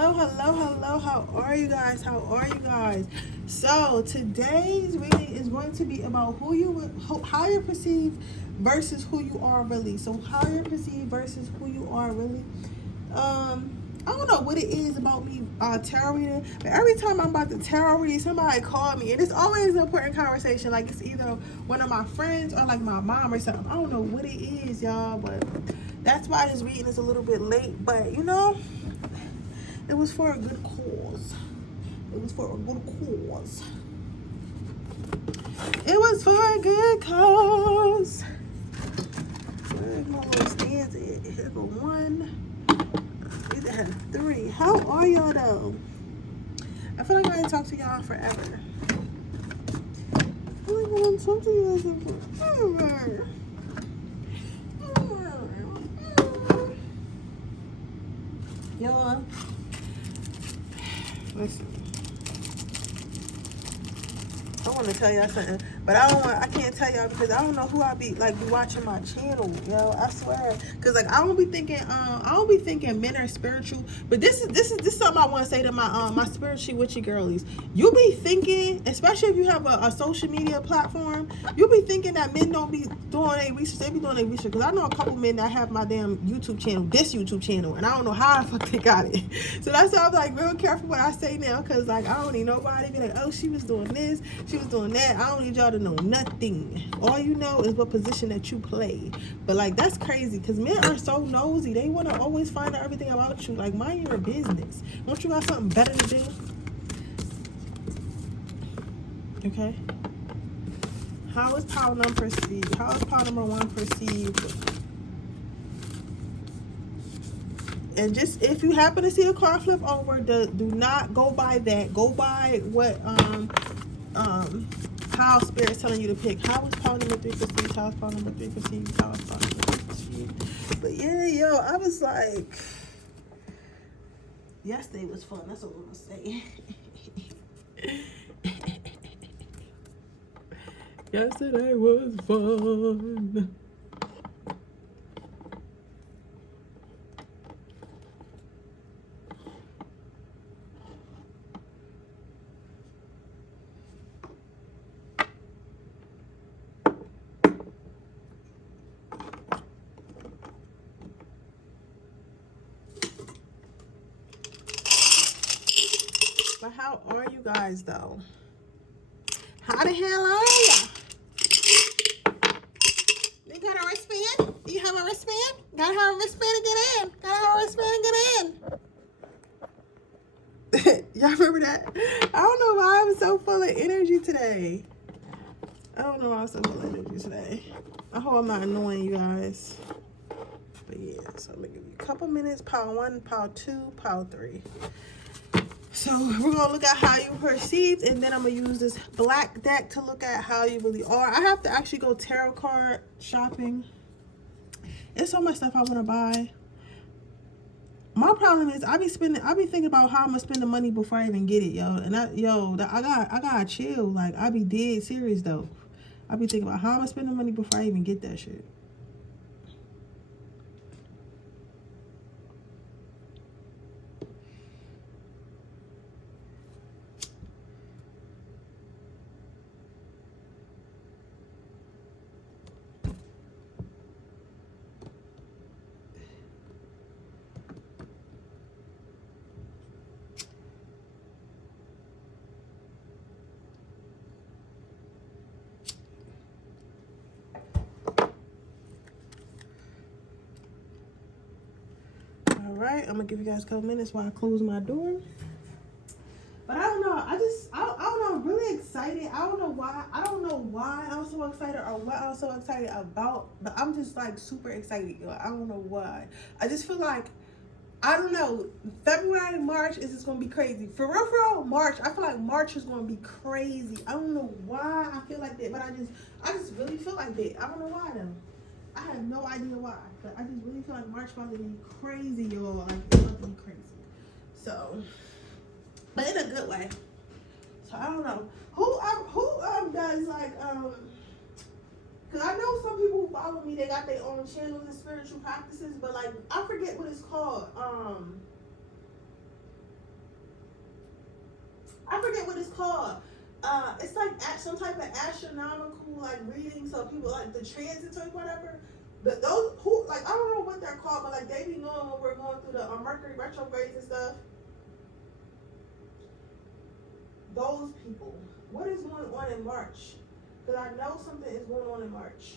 Hello. How are you guys? So today's reading is going to be about how you're perceived versus who you are really. So how you're perceived versus who you are really. I don't know what it is about me tarot reading, but every time I'm about to tarot read, somebody call me, and it's always an important conversation. Like it's either one of my friends or like my mom or something. I don't know what it is, y'all, but that's why this reading is a little bit late. But it was for a good cause. It was for a good cause. Where's my little stands at? Here go one. These have three. How are y'all though? I feel like I ain't talked to y'all forever. Y'all, listen. I want to tell y'all something, but I can't tell y'all because I don't know who I be watching my channel, yo. I swear, because I don't be thinking men are spiritual, but this is something I want to say to my spiritually witchy girlies. You be thinking, especially if you have a social media platform, you be thinking that men don't be doing their research. They be doing their research, because I know a couple men that have my damn YouTube channel, and I don't know how the fuck they got it. So that's why I'm like real careful what I say now, because I don't need nobody be like, oh, she was doing this, she was doing that. I don't need y'all to know nothing. All you know is what position that you play. But that's crazy, because men are so nosy. They want to always find out everything about you. Mind your business. Don't you got something better to do? Okay. How is pile number perceived? How is pile number one perceived? And just if you happen to see a card flip over, do not go by that. Go by what how Spirit's telling you to pick. How is pile number three perceived? How is pile number three perceived? How is pile number three perceived? But yeah, yo, I was like, yesterday was fun. That's what I'm gonna say. Yesterday was fun. But how are you guys though? How the hell are ya? You got a wristband? Do you have a wristband? Gotta have a wristband to get in. Gotta have a wristband to get in. Y'all remember that? I don't know why I'm so full of energy today. I hope I'm not annoying you guys. But yeah, so I'm gonna give you a couple minutes. Pile one, pile two, pile three. So we're gonna look at how you perceived, and then I'm gonna use this black deck to look at how you really are. I have to actually go tarot card shopping. There's so much stuff I want to buy. My problem is I be thinking about how I'm gonna spend the money before I even get it, yo. And I gotta chill. I be dead serious though. I be thinking about how I'm gonna spend the money before I even get that shit. Alright, I'm gonna give you guys a couple minutes while I close my door. But I don't know, I don't know, I'm really excited. I don't know why I'm so excited or what I'm so excited about, but I'm just super excited. I don't know why. I just feel like, I don't know, February, March is just gonna be crazy. For real, March, I feel like March is gonna be crazy. I don't know why I feel like that, but I just really feel like that. I don't know why though. I have no idea why, but I just really feel like March about to be crazy, y'all. It's about to be crazy. So, but in a good way. So I don't know who does because I know some people who follow me, they got their own channels and spiritual practices, but I forget what it's called. I forget what it's called. It's like some type of astronomical like reading. So people like the transits or whatever. Those who like I don't know what they're called, but like they be knowing when we're going through the Mercury retrogrades and stuff. Those people. What is going on in March? Because I know something is going on in March.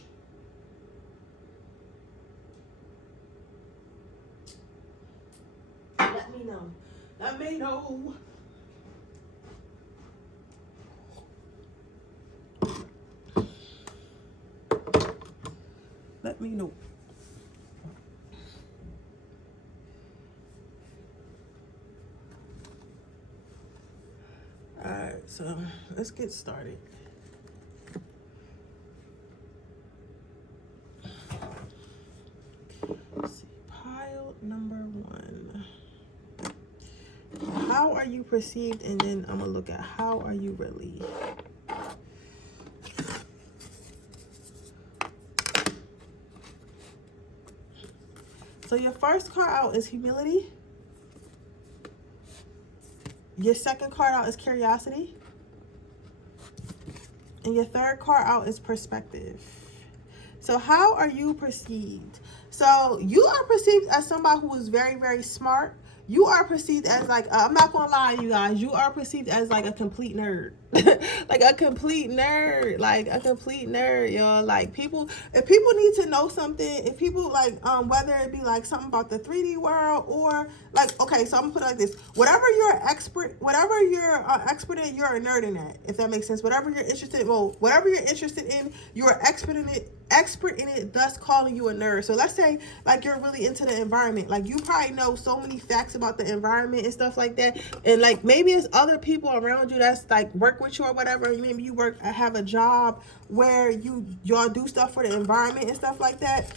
Let me know. Let me know. Let me know. Alright, so let's get started. Let's see. Pile number 1. How are you perceived? And then I'm going to look at how are you really? So your first card out is humility. Your second card out is curiosity. And your third card out is perspective. So how are you perceived? So you are perceived as somebody who is very, very smart. You are perceived as like, I'm not going to lie to you guys. You are perceived as like a complete nerd. Like a complete nerd. Like a complete nerd, y'all. Like people, if people need to know something, if people like, whether it be like something about the 3D world or like, okay, so I'm going to put it like this. Whatever you're expert in, you're a nerd in that, if that makes sense. Whatever you're interested in, whatever you're interested in, you're expert in it, thus calling you a nerd. So let's say like you're really into the environment, like you probably know so many facts about the environment and stuff like that, and like maybe it's other people around you that's like work with you or whatever. Maybe you have a job where y'all do stuff for the environment and stuff like that.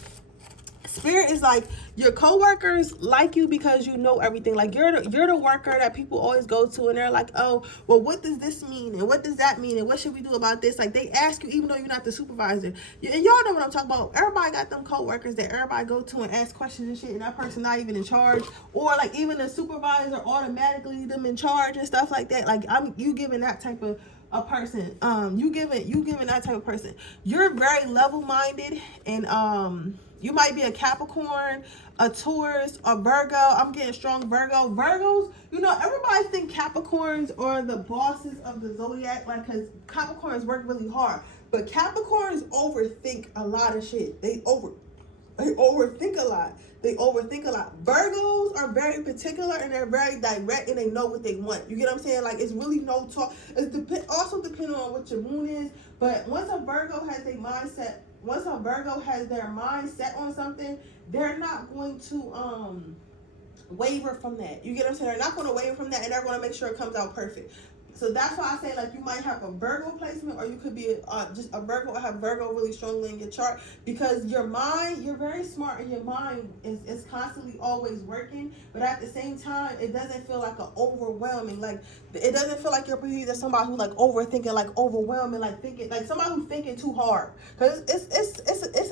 Spirit is like your coworkers like you because you know everything. Like you're the worker that people always go to and they're like, oh, well, what does this mean? And what does that mean? And what should we do about this? Like they ask you even though you're not the supervisor. And y'all know what I'm talking about. Everybody got them coworkers that everybody go to and ask questions and shit, and that person not even in charge. Or like even the supervisor automatically them in charge and stuff like that. Like you giving that type of a person. You giving that type of person. You're very level-minded and you might be a Capricorn, a Taurus, a Virgo. I'm getting strong Virgo. Virgos, you know, everybody think Capricorns are the bosses of the zodiac, like, because Capricorns work really hard. But Capricorns overthink a lot of shit. They overthink a lot. Virgos are very particular and they're very direct and they know what they want. You get what I'm saying? Like, it's really no talk. Also depending on what your moon is. But once a Virgo has their mind set on something, they're not going to waver from that. You get what I'm saying? They're not going to waver from that, and they're going to make sure it comes out perfect. So that's why I say, like, you might have a Virgo placement, or you could be just a Virgo or have Virgo really strongly in your chart, because your mind, you're very smart, and your mind is constantly always working, but at the same time, it doesn't feel like an overwhelming, like, it doesn't feel like you're perceived as somebody who, like, overthinking, like, overwhelming, like, thinking, like, somebody who's thinking too hard, because it's a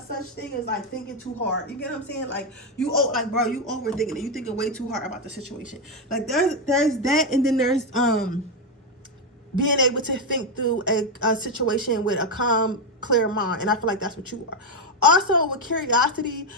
such thing as, like, thinking too hard. You get what I'm saying? Like, you overthinking it. You thinking way too hard about the situation. Like, there's that, and then there's, being able to think through a situation with a calm, clear mind. And I feel like that's what you are. Also, with curiosity,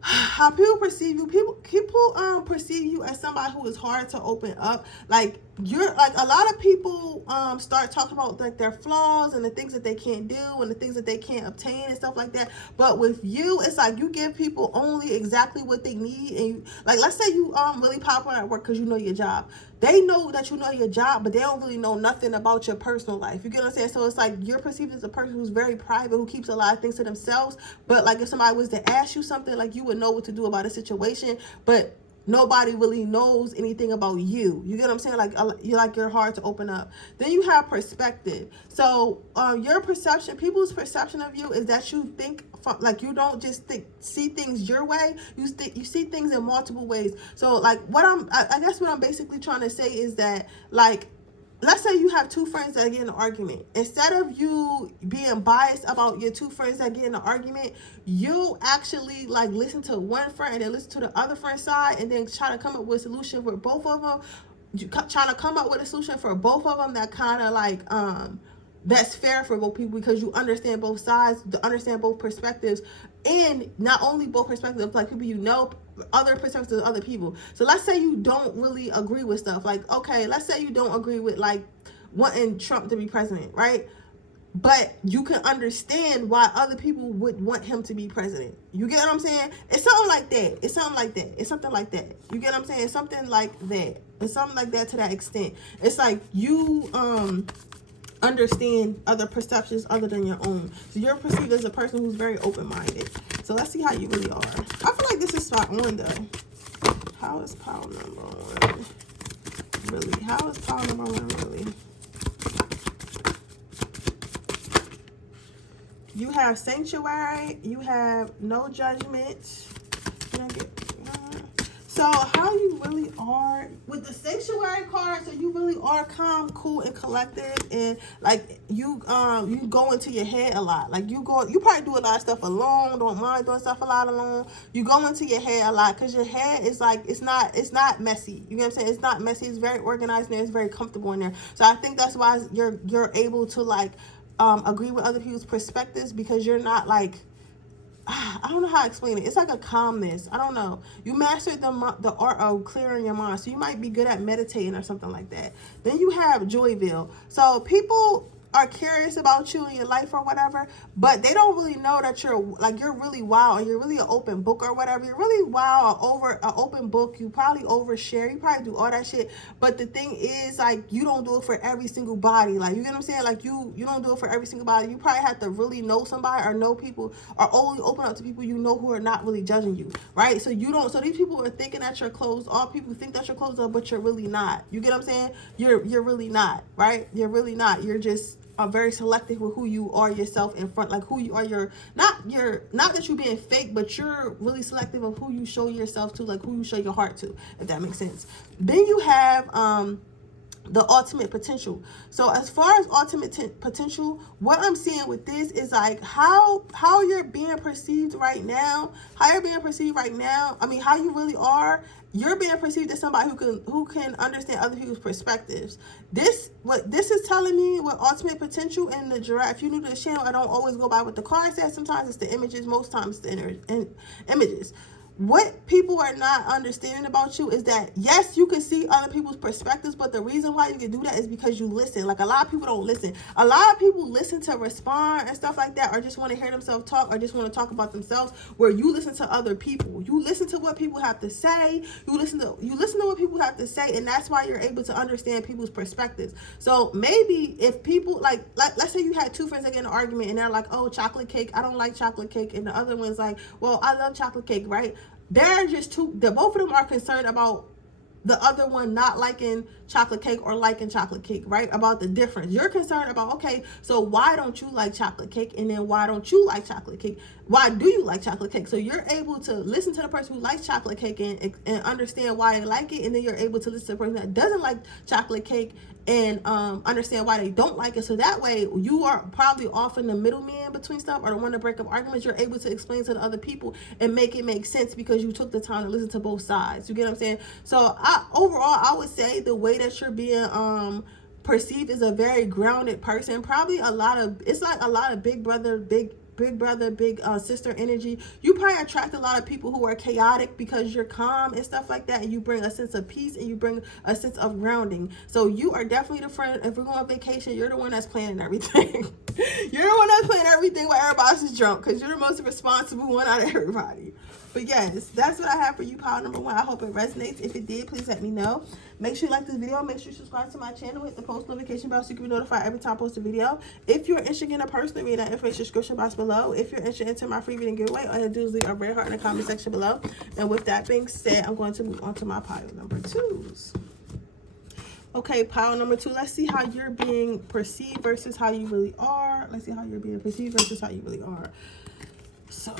how people perceive you, people perceive you as somebody who is hard to open up. Like, you're like, a lot of people start talking about like their flaws and the things that they can't do and the things that they can't obtain and stuff like that. But with you, it's like you give people only exactly what they need. And you, like, let's say you really popular at work because you know your job. They know that you know your job, but they don't really know nothing about your personal life. You get what I'm saying? So it's like you're perceived as a person who's very private, who keeps a lot of things to themselves. But like, if somebody was to ask you something, like, you would know what to do about a situation, but nobody really knows anything about you. You get what I'm saying? Like, you're hard to open up. Then you have perspective. So your perception, people's perception of you is that you think like, you don't just see things your way. You see things in multiple ways. So like, I guess what I'm basically trying to say is that, like, let's say you have two friends that get in an argument. Instead of you being biased about your two friends that get in an argument, you'll actually like listen to one friend and then listen to the other friend's side and then try to come up with a solution for both of them. trying to come up with a solution for both of them that kind of like that's fair for both people, because you understand both sides, to understand both perspectives, and not only both perspectives, like people you know, other perspectives of other people. So let's say you don't really agree with stuff, like, okay, let's say you don't agree with like wanting Trump to be president, right? But you can understand why other people would want him to be president. You get what I'm saying? It's something like that. It's something like that. It's something like that. You get what I'm saying? It's something like that. It's something like that to that extent. It's like you understand other perceptions other than your own. So you're perceived as a person who's very open-minded. So let's see how you really are. I feel like this is spot on though. How is power number one? Really? How is power number one really? You have sanctuary. You have no judgment. So how you really are with the sanctuary card, so you really are calm, cool, and collected, and like you go into your head a lot. Like you probably do a lot of stuff alone, don't mind doing stuff a lot alone. You go into your head a lot because your head is like, it's not messy. You know what I'm saying? It's not messy. It's very organized in there. It's very comfortable in there. So I think that's why you're able to like agree with other people's perspectives, because you're not like, I don't know how to explain it. It's like a calmness. I don't know. You mastered the art of clearing your mind. So you might be good at meditating or something like that. Then you have Joyville. So people are curious about you in your life or whatever, but they don't really know that you're really wild, and you're really an open book or whatever. You're really wild, over an open book. You probably overshare. You probably do all that shit. But the thing is, like, you don't do it for every single body. Like, you get what I'm saying? Like, you don't do it for every single body. You probably have to really know somebody or know people, or only open up to people you know who are not really judging you, right? So so these people are thinking that you're closed. All people think that you're closed up, but you're really not. You get what I'm saying? You're really not, right? You're really not. You're just are very selective with who you are yourself in front, like who you are. Not that you're being fake, but you're really selective of who you show yourself to, like who you show your heart to, if that makes sense. Then you have the ultimate potential. So as far as ultimate potential, what I'm seeing with this is like how you're being perceived right now. How you're being perceived right now. I mean, how you really are. You're being perceived as somebody who can understand other people's perspectives. What this is telling me with ultimate potential in the giraffe. If you're new to the channel, I don't always go by what the card says. Sometimes it's the images. Most times it's the images. What people are not understanding about you is that, yes, you can see other people's perspectives, but the reason why you can do that is because you listen. Like, a lot of people don't listen. A lot of people listen to respond and stuff like that, or just want to hear themselves talk, or just want to talk about themselves, where you listen to other people. You listen to what people have to say. You listen to what people have to say, and that's why you're able to understand people's perspectives. So maybe if people, like let's say you had two friends that get in an argument, and they're like, oh, chocolate cake, I don't like chocolate cake, and the other one's like, well, I love chocolate cake, right? They're just both of them are concerned about the other one not liking chocolate cake or liking chocolate cake, right? About the difference. You're concerned about, okay, so why don't you like chocolate cake? And then why don't you like chocolate cake? Why do you like chocolate cake? So you're able to listen to the person who likes chocolate cake and understand why they like it. And then you're able to listen to the person that doesn't like chocolate cake and understand why they don't like it. So that way you are probably often the middleman between stuff, or the one to break up arguments. You're able to explain to the other people and make it make sense because you took the time to listen to both sides. You get what I'm saying? So overall, I would say the way that you're being perceived is a very grounded person. Probably it's like a lot of big brother, big sister energy. You probably attract a lot of people who are chaotic because you're calm and stuff like that, and you bring a sense of peace and you bring a sense of grounding. So you are definitely the friend. If we're going on vacation, you're the one that's planning everything. You're the one that's planning everything while everybody else is drunk, because you're the most responsible one out of everybody. But yes, that's what I have for you, pile number one. I hope it resonates. If it did, please let me know. Make sure you like this video. Make sure you subscribe to my channel. Hit the post notification bell so you can be notified every time I post a video. If you're interested in a personal reading, that information description box below. If you're interested in my free reading giveaway, all you have to do is leave a red heart in the comment section below. And with that being said, I'm going to move on to my pile number twos. Okay, pile number two. Let's see how you're being perceived versus how you really are. Let's see how you're being perceived versus how you really are. So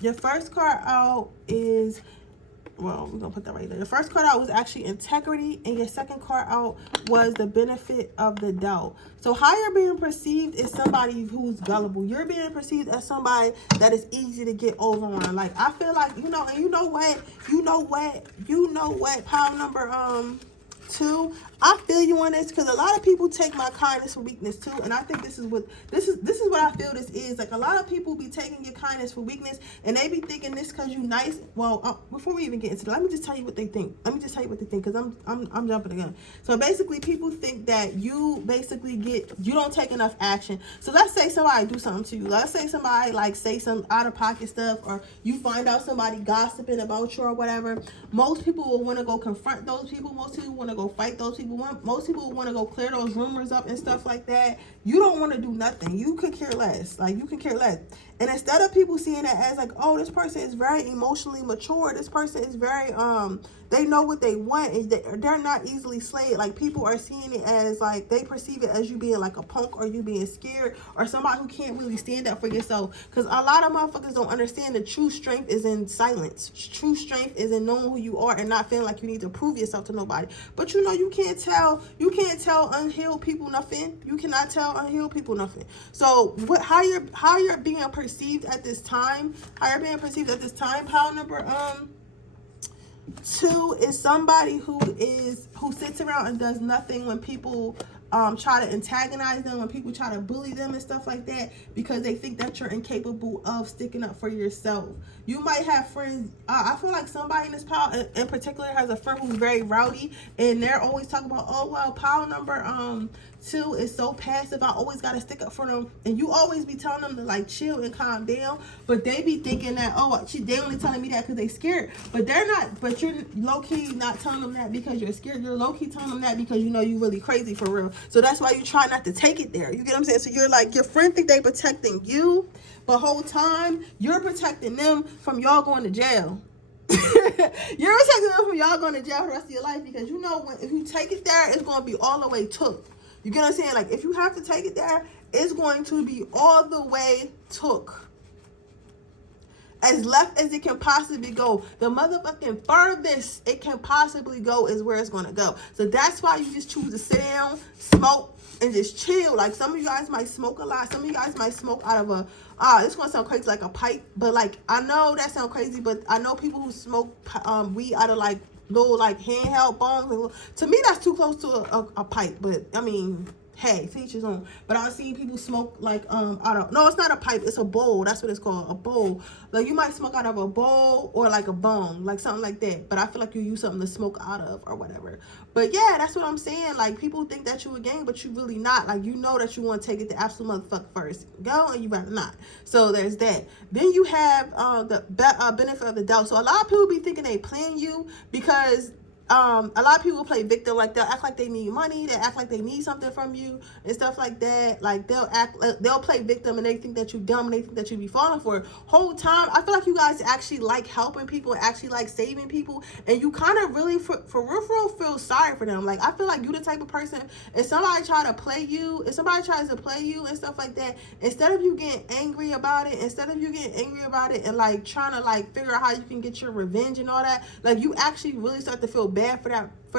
your first card out is well, we're gonna put that right there. The first card out was actually integrity, and your second card out was the benefit of the doubt. So how you're being perceived is somebody who's gullible. You're being perceived as somebody that is easy to get over on. Like, I feel like, you know, and you know what, pile number 2, I feel you on this, because a lot of people take my kindness for weakness too, and I think this is what I feel this is. Like, a lot of people be taking your kindness for weakness, and they be thinking this because you nice. Well, before we even get into that, let me just tell you what they think. Because I'm jumping the gun. So basically, people think that you don't take enough action. So let's say somebody do something to you. Let's say somebody like say some out of pocket stuff, or you find out somebody gossiping about you or whatever. Most people will want to go confront those people. Most people want to go fight those people. Most people want to go clear those rumors up and stuff like that. You don't want to do nothing. You could care less. Like, you can care less. And instead of people seeing that as like, oh, this person is very emotionally mature, this person is very they know what they want, and they're not easily swayed. Like, people are seeing it as like, they perceive it as you being like a punk, or you being scared, or somebody who can't really stand up for yourself. Because a lot of motherfuckers don't understand the true strength is in silence. True strength is in knowing who you are and not feeling like you need to prove yourself to nobody. But you know, you can't tell unhealed people nothing. You cannot tell unhealed people nothing. So how you're being perceived at this time, pile number 2 is somebody who sits around and does nothing when people try to antagonize them, when people try to bully them and stuff like that, because they think that you're incapable of sticking up for yourself. You might have friends, I feel like somebody in this pile in particular has a friend who's very rowdy, and they're always talking about, oh, well, pile number 2 is so passive, I always got to stick up for them. And you always be telling them to like chill and calm down, but they be thinking that, oh, they only telling me that because they scared. But they're not, but you're low-key not telling them that because you're scared. You're low-key telling them that because you know you really crazy for real. So that's why you try not to take it there. You get what I'm saying? So you're like, your friend think they protecting you, but whole time you're protecting them from y'all going to jail. You're protecting them from y'all going to jail for the rest of your life, because you know if you take it there, it's going to be all the way took. You get what I'm saying? Like, if you have to take it there, it's going to be all the way took. As left as it can possibly go. The motherfucking furthest it can possibly go is where it's going to go. So that's why you just choose to sit down, smoke, and just chill. Like, some of you guys might smoke a lot. Some of you guys might smoke out of a, it's going to sound crazy, like a pipe. But, like, I know that sounds crazy, but I know people who smoke weed out of, like, little like handheld bongs. To me, that's too close to a pipe. But I mean, hey, to each his own. But I've seen people smoke like out of, no, it's not a pipe, it's a bowl. That's what it's called, a bowl. Like, you might smoke out of a bowl or like a bong, like something like that. But I feel like you use something to smoke out of or whatever. But yeah, that's what I'm saying. Like, people think that you a gang, but you really not. Like, you know that you want to take it the absolute motherfucker first. Go, and you better not. So there's that. Then you have the benefit of the doubt. So a lot of people be thinking they playing you, because a lot of people play victim. Like, they'll act like they need money, they act like they need something from you and stuff like that. Like, they'll play victim, and they think that you dumb, and they think that you be falling for it. Whole time, I feel like you guys actually like helping people and actually like saving people, and you kind of really for real feel sorry for them. Like, I feel like you the type of person, if somebody tries to play you and stuff like that, instead of you getting angry about it, and like trying to like figure out how you can get your revenge and all that, like, you actually really start to feel bad for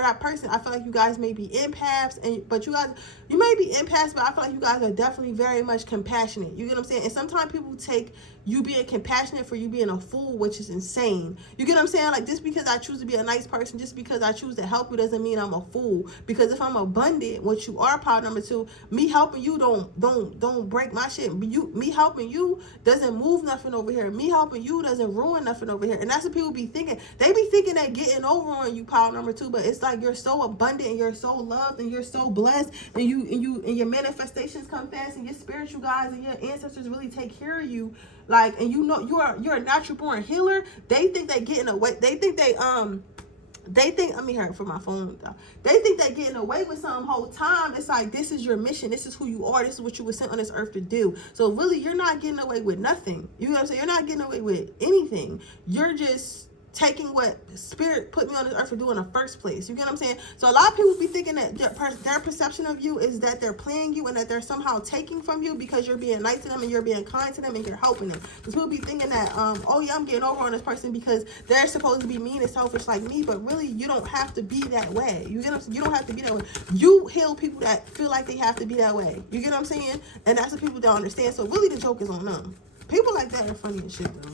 that person. I feel like you guys may be empaths, but you may be empaths, but I feel like you guys are definitely very much compassionate. You get what I'm saying? And sometimes people take you being compassionate for you being a fool, which is insane. You get what I'm saying? Like, just because I choose to be a nice person, just because I choose to help you, doesn't mean I'm a fool. Because if I'm abundant, which you are, part number 2, me helping you don't break my shit. Me helping you doesn't move nothing over here. Me helping you doesn't ruin nothing over here. And that's what people be thinking. They be thinking that getting over on you, part number 2, but it's like, you're so abundant, and you're so loved, and you're so blessed, and your manifestations come fast, and your spiritual guys and your ancestors really take care of you. Like, and you know you're a natural born healer. They think they getting away. They think let me hurry for my phone. They think they getting away with something whole time. It's like, this is your mission. This is who you are. This is what you were sent on this earth to do. So really, you're not getting away with nothing. You know what I'm saying? You're not getting away with anything. You're just taking what spirit put me on this earth for doing in the first place. You get what I'm saying? So a lot of people be thinking that their perception of you is that they're playing you and that they're somehow taking from you because you're being nice to them and you're being kind to them and you're helping them. Because people be thinking that, oh yeah, I'm getting over on this person because they're supposed to be mean and selfish like me, but really you don't have to be that way. You get what I'm saying? You don't have to be that way. You heal people that feel like they have to be that way. You get what I'm saying? And that's what people don't understand. So really the joke is on them. People like that are funny as shit though.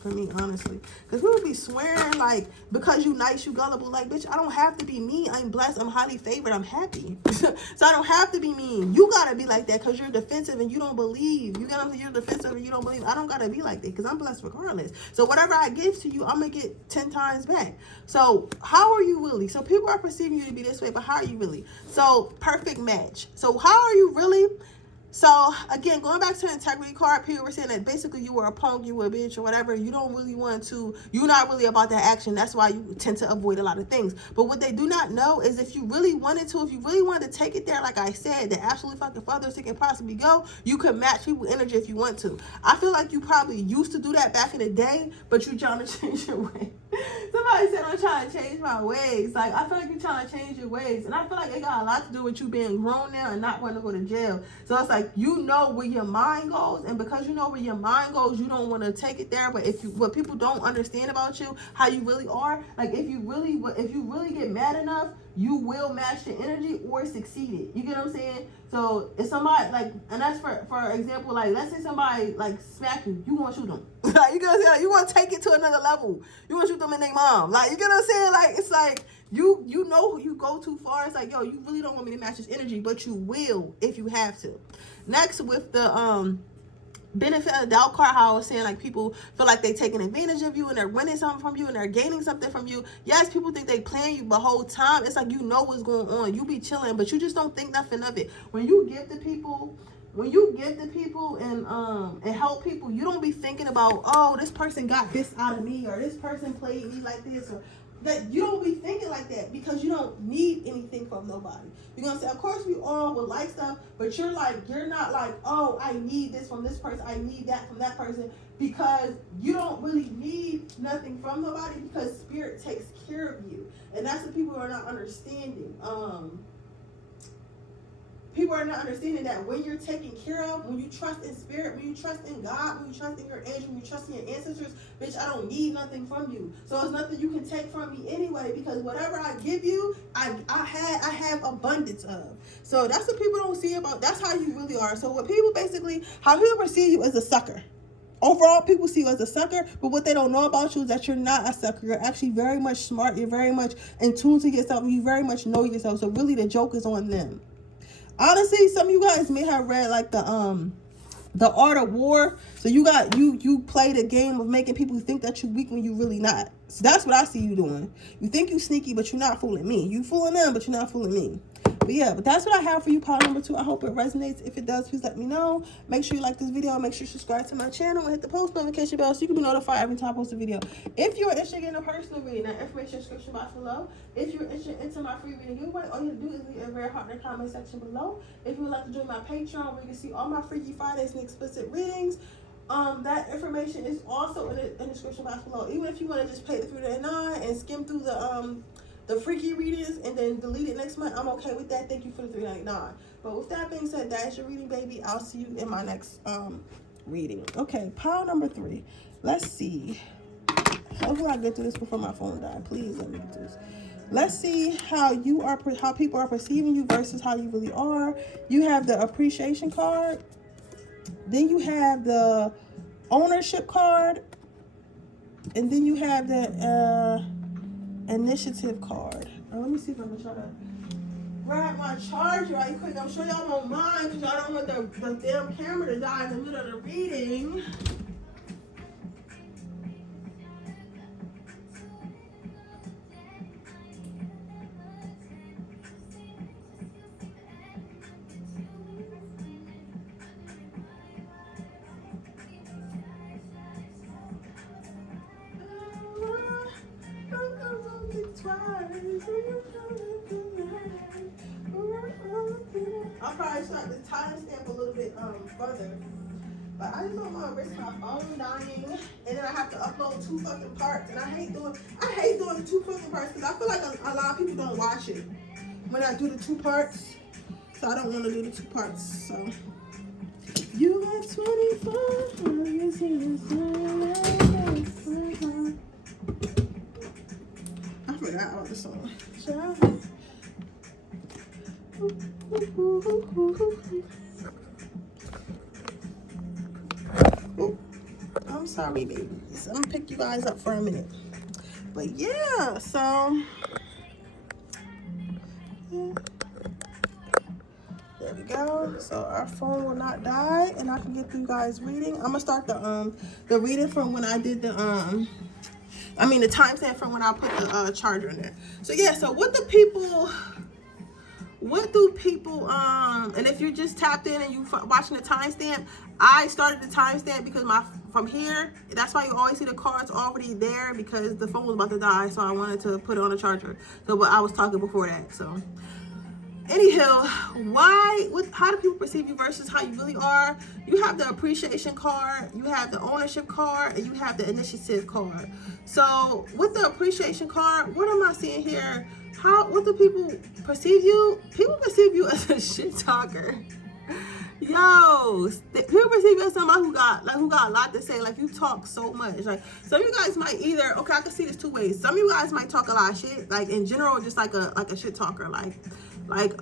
For me, honestly, because people be swearing like because you nice, you gullible. Like, bitch, I don't have to be mean. I'm blessed. I'm highly favored. I'm happy. So I don't have to be mean. You gotta be like that because you're defensive and you don't believe. You get what I'm saying? You're defensive and you don't believe. I don't gotta be like that because I'm blessed regardless. So whatever I give to you, I'm gonna get 10 times back. So how are you really? So people are perceiving you to be this way, but how are you really? So perfect match. So how are you really? So, again, going back to the integrity card, people were saying that basically you were a punk, you were a bitch, or whatever. You don't really want to, you're not really about that action. That's why you tend to avoid a lot of things. But what they do not know is if you really wanted to, if you really wanted to take it there, like I said, the absolute fucking farthest it can possibly go, you could match people's energy if you want to. I feel like you probably used to do that back in the day, but you're trying to change your way. Somebody said I'm trying to change my ways. Like, I feel like you're trying to change your ways. And I feel like it got a lot to do with you being grown now and not wanting to go to jail. So it's like, you know where your mind goes. And because you know where your mind goes, you don't want to take it there. But if you, what people don't understand about you, how you really are, like if you really get mad enough, you will match the energy or succeed it. You get what I'm saying? So if somebody like, and that's for example, like let's say somebody like smack you, you want to shoot them. Like, you get what I'm saying? Like, you want to take it to another level. You want to shoot them in their mom. Like, you get what I'm saying? Like, it's like you know you go too far. It's like, yo, you really don't want me to match this energy, but you will if you have to. Next, with the benefit of the doubt card, how I was saying, like, people feel like they taking advantage of you and they're winning something from you and they're gaining something from you. Yes, people think they playing you, but the whole time it's like you know what's going on. You be chilling, but you just don't think nothing of it. When you give to people and help people, you don't be thinking about, oh, this person got this out of me or this person played me like this, or that. You don't be thinking like that because you don't need anything from nobody. You're gonna say, of course we all would like stuff, but you're not like, oh, I need this from this person, I need that from that person, because you don't really need nothing from nobody because spirit takes care of you. And that's what people are not understanding. People are not understanding that when you're taken care of, when you trust in spirit, when you trust in God, when you trust in your angel, when you trust in your ancestors, bitch, I don't need nothing from you. So it's nothing you can take from me anyway, because whatever I give you, I have abundance of. So that's what people don't see about, that's how you really are. So what people basically, how people perceive you as a sucker. Overall, people see you as a sucker, but what they don't know about you is that you're not a sucker. You're actually very much smart. You're very much in tune to yourself. You very much know yourself. So really the joke is on them. Honestly, some of you guys may have read like the Art of War. So you play the game of making people think that you're weak when you're really not. So that's what I see you doing. You think you sneaky, but you're not fooling me. You fooling them, but you're not fooling me. But that's what I have for you, pile number 2. I hope it resonates. If it does, please let me know. Make sure you like this video. Make sure you subscribe to my channel and hit the post notification bell so you can be notified every time I post a video. If you're interested in a personal reading, that information in the description box below. If you're interested into my free reading giveaway, all you have to do is leave a red heart in the comment section below. If you would like to join my Patreon, where you can see all my Freaky Fridays and explicit readings, that information is also in the description box below. Even if you want to just pay the $3.99 and skim through the freaky readings and then delete it next month, I'm okay with that. Thank you for the $3.99. But with that being said, that is your reading, baby. I'll see you in my next reading. Okay, pile number 3. Let's see. Hopefully I get through this before my phone dies. Please let me get through this. Let's see how people are perceiving you versus how you really are. You have the appreciation card. Then you have the ownership card. And then you have the initiative card. Let me see if I'm gonna try to grab my charger right quick. I'm sure y'all won't mind because y'all don't want the damn camera to die in the middle of the reading. I'll probably start the timestamp a little bit further. But I just don't want to risk my phone dying, and then I have to upload 2 fucking parts, and I hate doing the 2 fucking parts because I feel like a lot of people don't watch it when I do the 2 parts. So I don't want to do the 2 parts. So you got 24 hours in I forgot all the song. Oh, I'm sorry, babies. I'm gonna pick you guys up for a minute. But yeah, so yeah. There we go. So our phone will not die, and I can get you guys reading. I'm gonna start the reading from when I did the the timestamp from when I put the charger in there. So yeah, so what do people and if you're just tapped in and you watching the timestamp, I started the timestamp because from here, that's why you always see the cards already there, because the phone was about to die, so I wanted to put it on a charger. So but I was talking before that. So anyhow, how do people perceive you versus how you really are? You have the appreciation card, you have the ownership card, and you have the initiative card. So with the appreciation card, what am I seeing here? What do people perceive you? People perceive you as a shit talker. Yo, people perceive you as somebody who got a lot to say. Like, you talk so much. Like, some of you guys might either, okay, I can see this 2 ways. Some of you guys might talk a lot of shit, like in general, just like a shit talker, kind of like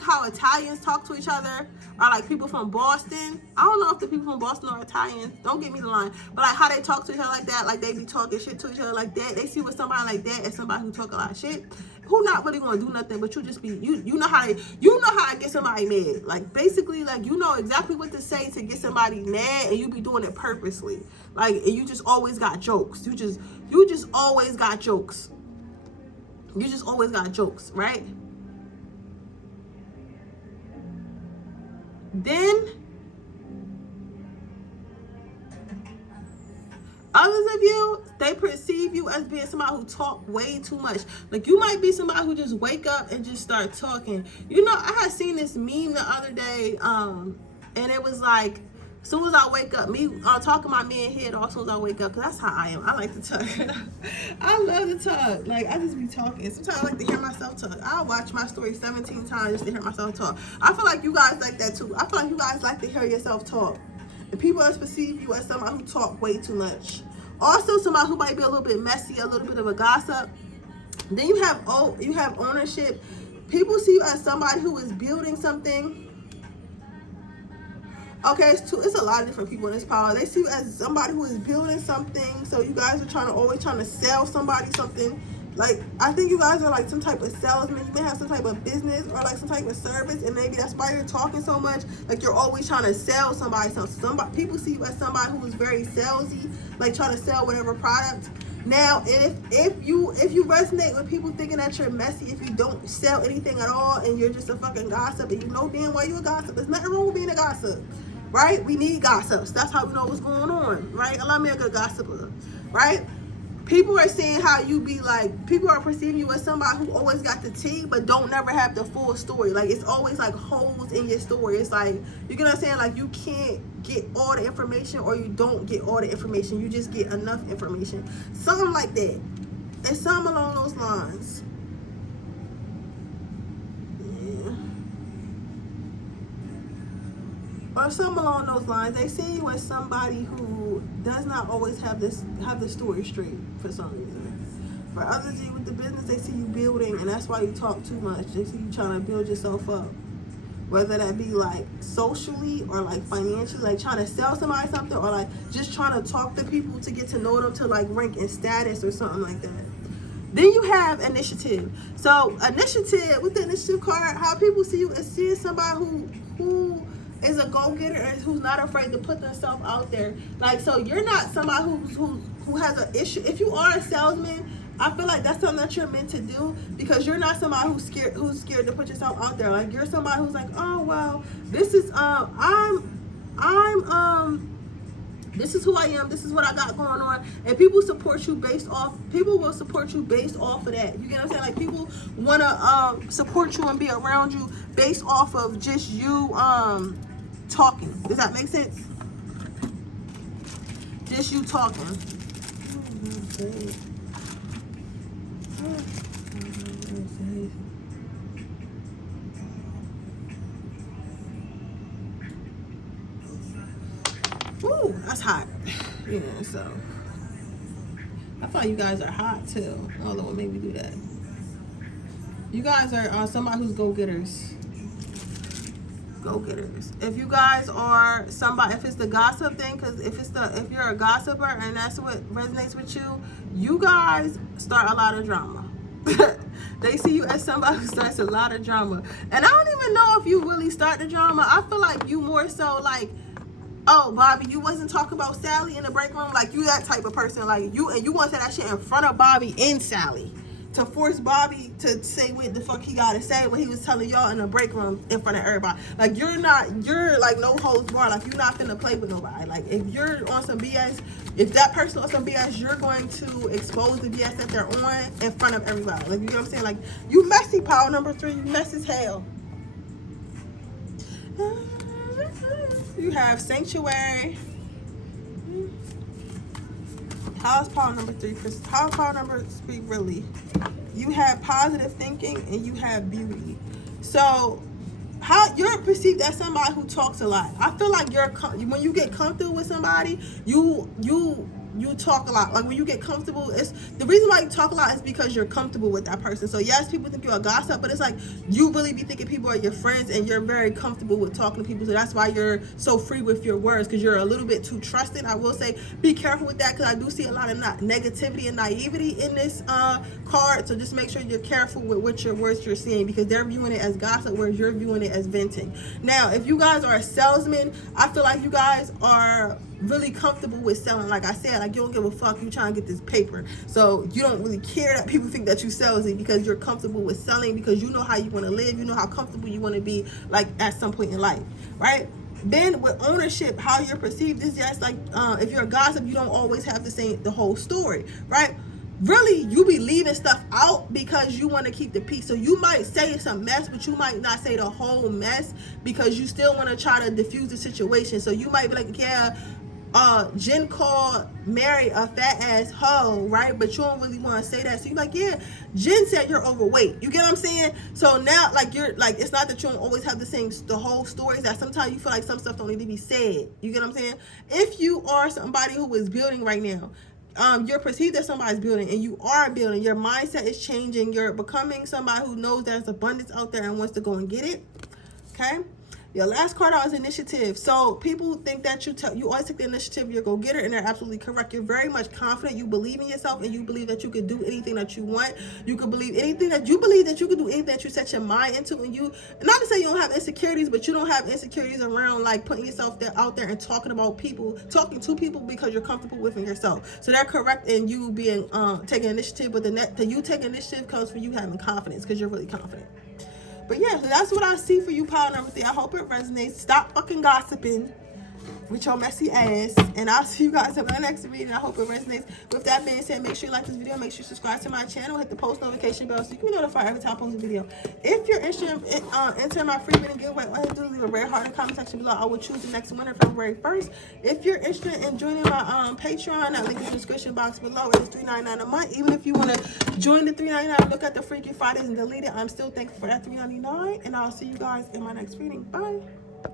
how Italians talk to each other, or like people from Boston. I don't know if the people from Boston are Italians, don't get me the line, but like how they talk to each other like that, like they be talking shit to each other like that. They see with somebody like that as somebody who talk a lot of shit, who not really gonna do nothing, but you just be you know how to get somebody mad. Like, basically, like, you know exactly what to say to get somebody mad, and you be doing it purposely. Like, and you just always got jokes. You just always got jokes. You just always got jokes, right? Then others of you, they perceive you as being somebody who talk way too much. Like, you might be somebody who just wake up and just start talking. You know, I had seen this meme the other day, and it was like, as soon as I wake up, talking my man head off as soon as I wake up, because that's how I am. I like to talk. I love to talk. Like, I just be talking. Sometimes I like to hear myself talk. I'll watch my story 17 times just to hear myself talk. I feel like you guys like that too. I feel like you guys like to hear yourself talk. And people just perceive you as somebody who talk way too much. Also, somebody who might be a little bit messy, a little bit of a gossip. Then you have ownership. People see you as somebody who is building something. Okay, it's a lot of different people in this power. They see you as somebody who is building something. So you guys are always trying to sell somebody something. Like, I think you guys are like some type of salesman. You may have some type of business or like some type of service, and maybe that's why you're talking so much. Like, you're always trying to sell somebody something. People see you as somebody who is very salesy, like trying to sell whatever product. Now, if you resonate with people thinking that you're messy, if you don't sell anything at all, and you're just a fucking gossip, and you know damn well you're a gossip, there's nothing wrong with being a gossip, right? We need gossips. That's how we know what's going on, right? Allow me a good gossiper, right? People are saying how you be like, people are perceiving you as somebody who always got the tea, but don't never have the full story. Like, it's always like holes in your story. It's like, you get what I'm saying? Like, you can't get all the information, or you don't get all the information. You just get enough information. Something like that. And something along those lines. Or something along those lines. They see you as somebody who does not always have the story straight for some reason. For others of you with the business, they see you building, and that's why you talk too much. They see you trying to build yourself up. Whether that be like socially or like financially, like trying to sell somebody something, or like just trying to talk to people to get to know them, to like rank in status or something like that. Then you have initiative. So initiative, with the initiative card, how people see you is seeing somebody who is a go-getter and who's not afraid to put themselves out there. Like, so you're not somebody who has an issue. If you are a salesman, I feel like that's something that you're meant to do, because you're not somebody who's scared to put yourself out there. Like, you're somebody who's like, oh well, this is this is who I am, this is what I got going on, and people will support you based off of that. You get what I'm saying? Like, people wanna support you and be around you based off of just you Does that make sense? Just you talking. Ooh, that's hot. Yeah, so I thought you guys are hot too. Although what made me do that? You guys are somebody who's go-getters. Go-getters. If you guys are somebody, if it's the gossip thing, because if you're a gossiper and that's what resonates with you, you guys start a lot of drama. They see you as somebody who starts a lot of drama. And I don't even know if you really start the drama. I feel like you more so like, oh, Bobby, you wasn't talking about Sally in the break room. Like, you that type of person. Like, you want to say that shit in front of Bobby and Sally. To force Bobby to say what the fuck he got to say when he was telling y'all in the break room in front of everybody. Like, you're like no holds barred. Like, you're not finna play with nobody. Like, if you're on some BS, if that person on some BS, you're going to expose the BS that they're on in front of everybody. Like, you know what I'm saying? Like, you messy, pile number 3. You messy as hell. You have sanctuary. How's power number 3? How's power number 3 really? You have positive thinking and you have beauty. So how you're perceived as somebody who talks a lot. I feel like when you get comfortable with somebody, you talk a lot. Like, when you get comfortable, it's the reason why you talk a lot is because you're comfortable with that person. So yes, people think you're a gossip, but it's like you really be thinking people are your friends and you're very comfortable with talking to people. So that's why you're so free with your words, because you're a little bit too trusting. I will say be careful with that, because I do see a lot of negativity and naivety in this card. So just make sure you're careful with what your words you're saying, because they're viewing it as gossip, whereas you're viewing it as venting. Now, if you guys are a salesman, I feel like you guys are really comfortable with selling. Like I said, like, you don't give a fuck, you trying to get this paper, so you don't really care that people think that you salesy, because you're comfortable with selling, because you know how you want to live, you know how comfortable you want to be, like, at some point in life, right? Then with ownership, how you're perceived is just like, if you're a gossip, you don't always have to say the whole story, right? Really, you be leaving stuff out because you want to keep the peace. So you might say it's a mess, but you might not say the whole mess, because you still want to try to diffuse the situation. So you might be like, yeah, Jen called Mary a fat ass hoe, right? But you don't really want to say that. So you're like, yeah, Jen said you're overweight. You get what I'm saying? So now, like, you're like, it's not that you don't always have the whole stories, that sometimes you feel like some stuff don't need to be said. You get what I'm saying? If you are somebody who is building right now, you're perceived as somebody's building, and you are building, your mindset is changing, you're becoming somebody who knows there's abundance out there and wants to go and get it. Okay. Your last card out is initiative. So people think that you always take the initiative, you're a go-getter, and they're absolutely correct. You're very much confident. You believe in yourself, and you believe that you can do anything that you want. You can believe anything that you believe that you can do, anything that you set your mind into. And you, not to say you don't have insecurities, but you don't have insecurities around like putting yourself out there and talking to people because you're comfortable within yourself. So they're correct in you being taking initiative, but the you taking initiative comes from you having confidence, because you're really confident. But yeah, so that's what I see for you, pile number 3. I hope it resonates. Stop fucking gossiping with your messy ass. And I'll see you guys in my next video. I hope it resonates. With that being said, make sure you like this video. Make sure you subscribe to my channel. Hit the post notification bell so you can be notified every time I post a video. If you're interested in entering my free winning giveaway, all you have to do is leave a red heart in the comment section below. I will choose the next winner February 1st. If you're interested in joining my Patreon, that link is in the description box below. It is $3.99 a month. Even if you want to join the $3.99, look at the Freaky Fridays and delete it, I'm still thankful for that $3.99. And I'll see you guys in my next reading. Bye.